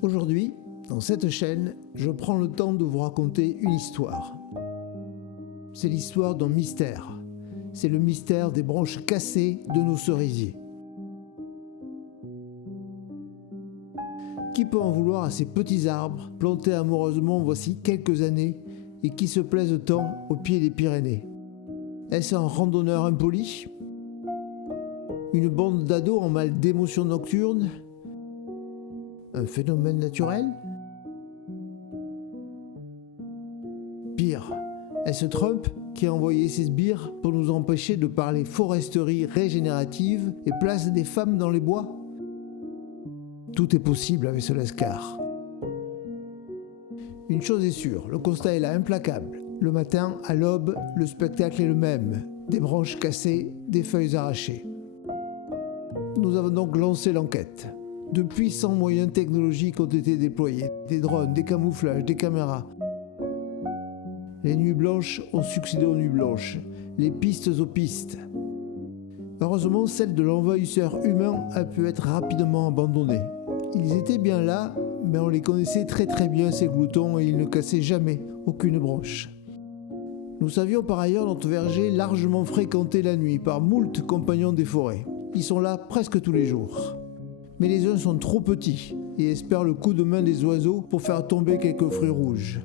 Aujourd'hui, dans cette chaîne, je prends le temps de vous raconter une histoire. C'est l'histoire d'un mystère. C'est le mystère des branches cassées de nos cerisiers. Qui peut en vouloir à ces petits arbres plantés amoureusement voici quelques années et qui se plaisent tant au pied des Pyrénées? Est-ce un randonneur impoli? Une bande d'ados en mal d'émotion nocturne? Un phénomène naturel? Pire, est-ce Trump qui a envoyé ses sbires pour nous empêcher de parler foresterie régénérative et place des femmes dans les bois? Tout est possible avec ce lascar. Une chose est sûre, le constat est là, implacable. Le matin, à l'aube, le spectacle est le même. Des branches cassées, des feuilles arrachées. Nous avons donc lancé l'enquête. De puissants moyens technologiques ont été déployés. Des drones, des camouflages, des caméras. Les nuits blanches ont succédé aux nuits blanches. Les pistes aux pistes. Heureusement, celle de l'envahisseur humain a pu être rapidement abandonnée. Ils étaient bien là, mais on les connaissait très bien ces gloutons et ils ne cassaient jamais aucune branche. Nous savions par ailleurs notre verger largement fréquenté la nuit par moult compagnons des forêts. Ils sont là presque tous les jours. Mais les uns sont trop petits et espèrent le coup de main des oiseaux pour faire tomber quelques fruits rouges.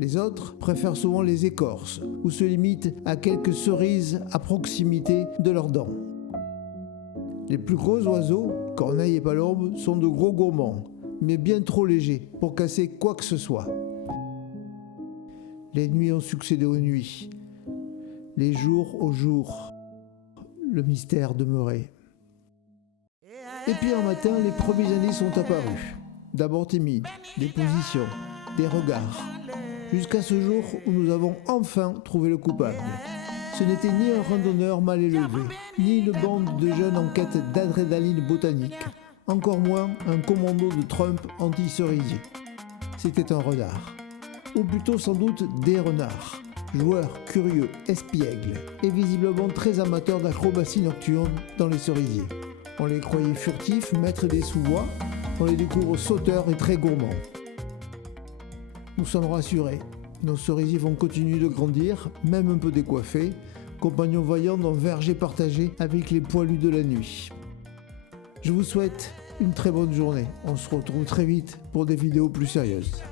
Les autres préfèrent souvent les écorces ou se limitent à quelques cerises à proximité de leurs dents. Les plus gros oiseaux, corneilles et palombes, sont de gros gourmands, mais bien trop légers pour casser quoi que ce soit. Les nuits ont succédé aux nuits, les jours aux jours. Le mystère demeurait. Et puis un matin, les premiers indices sont apparus. D'abord timides, des positions, des regards. Jusqu'à ce jour où nous avons enfin trouvé le coupable. Ce n'était ni un randonneur mal élevé, ni une bande de jeunes en quête d'adrénaline botanique, encore moins un commando de Trump anti-cerisier. C'était un renard. Ou plutôt sans doute des renards. Joueurs curieux, espiègles, et visiblement très amateurs d'acrobatie nocturne dans les cerisiers. On les croyait furtifs, maîtres des sous-bois, on les découvre sauteurs et très gourmands. Nous sommes rassurés, nos cerisiers vont continuer de grandir, même un peu décoiffés, compagnons vaillants d'un verger partagé avec les poilus de la nuit. Je vous souhaite une très bonne journée, on se retrouve très vite pour des vidéos plus sérieuses.